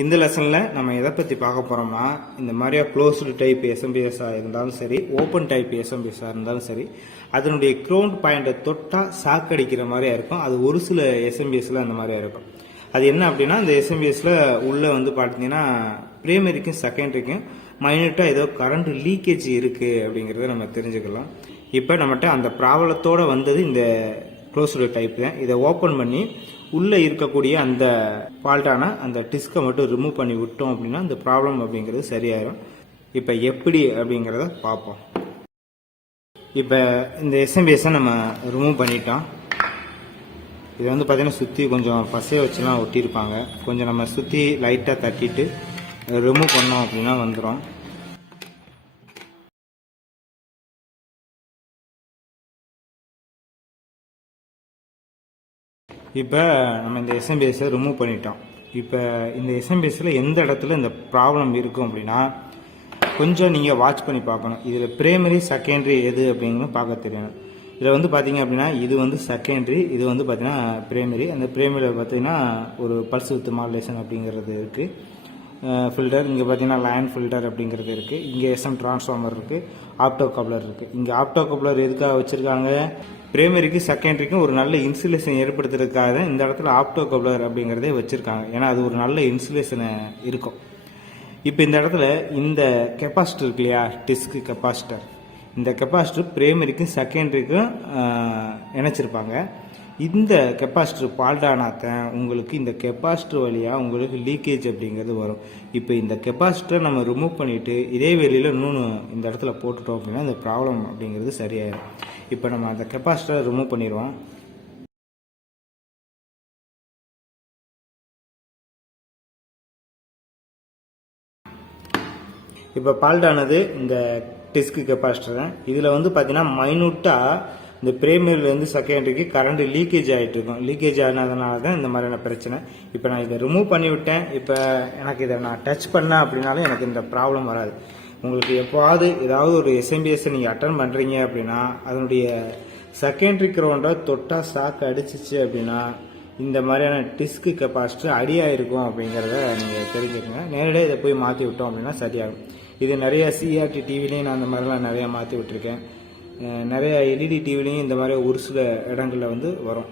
இந்த லெசனில் நம்ம எதை பற்றி பார்க்க போகிறோம்னா இந்த மாதிரியா க்ளோஸ்டு டைப் எஸ்எம்பிஎஸ்ஸாக இருந்தாலும் சரி ஓப்பன் டைப் எஸ்எம்பிஎஸ்ஸாக இருந்தாலும் சரி அதனுடைய க்ரௌண்ட் பாயிண்ட்டை தொட்டால் சாக்கடிக்கிற மாதிரியா இருக்கும். அது ஒரு சில எஸ்எம்பிஎஸ்ல அந்த மாதிரியா இருக்கும். அது என்ன அப்படின்னா இந்த எஸ்எம்பிஎஸ்ல உள்ளே வந்து பார்த்தீங்கன்னா ப்ரைமரிக்கும் செகண்டரிக்கும் மைனூட்டாக ஏதோ கரண்ட் லீக்கேஜ் இருக்குது அப்படிங்கிறத நம்ம தெரிஞ்சுக்கலாம். இப்போ நம்மகிட்ட அந்த ப்ராப்ளத்தோட வந்தது இந்த க்ளோஸ்டு டைப் தான் இதை ஓப்பன் பண்ணி உள்ளே இருக்கக்கூடிய அந்த ஃபால்ட்டான அந்த டிஸ்கை மட்டும் ரிமூவ் பண்ணி விட்டோம் அப்படின்னா அந்த ப்ராப்ளம் அப்படிங்கிறது சரியாயிரும். இப்போ எப்படி அப்படிங்கிறத பார்ப்போம். இப்போ இந்த எஸ்எம்பிஎஸ்ஸை நம்ம ரிமூவ் பண்ணிட்டோம். இதை வந்து பார்த்தீங்கன்னா சுற்றி கொஞ்சம் பசையை வச்சுலாம் ஒட்டியிருப்பாங்க. கொஞ்சம் நம்ம சுற்றி லைட்டாக தட்டிட்டு ரிமூவ் பண்ணோம் அப்படின்னா வந்துடும் இப்போ நம்ம இந்த எஸ்எம்பிஎஸை ரிமூவ் பண்ணிட்டோம். இப்போ இந்த எஸ்எம்பிஎஸில் எந்த இடத்துல இந்த ப்ராப்ளம் இருக்கும் அப்படின்னா கொஞ்சம் நீங்கள் வாட்ச் பண்ணி பார்க்கணும். இதில் பிரைமரி செகண்டரி எது அப்படிங்கிறது பார்க்க தெரியணும். இதில் வந்து பார்த்தீங்க அப்படின்னா இது வந்து செகண்டரி இது வந்து பார்த்தீங்கன்னா பிரைமரி அந்த பிரைமரியில் பார்த்தீங்கன்னா ஒரு பல்ஸ் வித் மாடுலேஷன் அப்படிங்கிறது இருக்குது ஃபில்டர் இங்கே பார்த்தீங்கன்னா லைன் ஃபில்டர் அப்படிங்கிறது இருக்குது இங்கே எஸ்எம் டிரான்ஸ்ஃபார்மர் இருக்குது ஆப்டோ கப்ளர் இருக்குது இங்கே ஆப்டோ கப்ளர் எதுக்காக வச்சுருக்காங்க? பிரைமரிக்கு செகண்டரிக்கும் ஒரு நல்ல இன்சுலேஷன் ஏற்படுத்துறதுக்காக தான் இந்த இடத்துல ஆப்டோ கப்ளர் அப்படிங்கிறதே வச்சுருக்காங்க. ஏன்னா அது ஒரு நல்ல இன்சுலேஷனை இருக்கும். இப்போ இந்த இடத்துல இந்த கெப்பாசிட்டர் இருக்கு இல்லையா? டிஸ்க் கெப்பாசிட்டர் இந்த கெப்பாசிட்டர் பிரைமரிக்கும் செகண்டரிக்கும் இணைச்சிருப்பாங்க. இந்த கெப்பாசிட்டர் பால்டானாத்தான் உங்களுக்கு இந்த கெப்பாசிட்டர் வழியாக உங்களுக்கு லீக்கேஜ் அப்படிங்கிறது வரும். இப்போ இந்த கெப்பாசிட்டரை நம்ம ரிமூவ் பண்ணிவிட்டு இதே வெளியில் இன்னொன்று இந்த இடத்துல போட்டுட்டோம் அப்படின்னா இந்த ப்ராப்ளம் அப்படிங்கிறது சரியாயிடும் இப்போ நம்ம அந்த கெப்பாசிட்டரை ரிமூவ் பண்ணிடுவோம். இப்போ பால்டானது இந்த டிஸ்க் கெப்பாசிட்டர் இதில் வந்து பார்த்தீங்கன்னா மைனூட்டாக இந்த பிரைமரியிலேருந்து செகண்டரிக்கு கரண்ட் லீக்கேஜ் ஆகிட்டு இருக்கும். லீக்கேஜ் ஆனதுனால தான் இந்த மாதிரியான பிரச்சனை. இப்போ நான் இதை ரிமூவ் பண்ணி விட்டேன். இப்போ எனக்கு இதை நான் டச் பண்ணேன் அப்படின்னாலும் எனக்கு இந்த ப்ராப்ளம் வராது. உங்களுக்கு எப்போவாது ஏதாவது ஒரு எஸ்எம்பிஎஸ்ஸை நீங்கள் அட்டன் பண்ணுறீங்க அப்படின்னா அதனுடைய செகண்டரி கிரவுண்டை தொட்டால் சாக்கு அடிச்சிச்சு அப்படின்னா இந்த மாதிரியான டிஸ்க்கு கெப்பாசிட்டி அடியாயிருக்கும் அப்படிங்கிறத நீங்கள் தெரிஞ்சுக்கோங்க. நேரடியாக இதை போய் மாற்றி விட்டோம் அப்படின்னா சரியாகும். இது நிறைய சிஆர்டி டிவிலையும் நான் அந்த மாதிரிலாம் நிறையா மாற்றி விட்டுருக்கேன். நிறைய எல்இடி டிவிலையும் இந்த மாதிரி ஒரு சில இடங்களில் வந்து வரும்.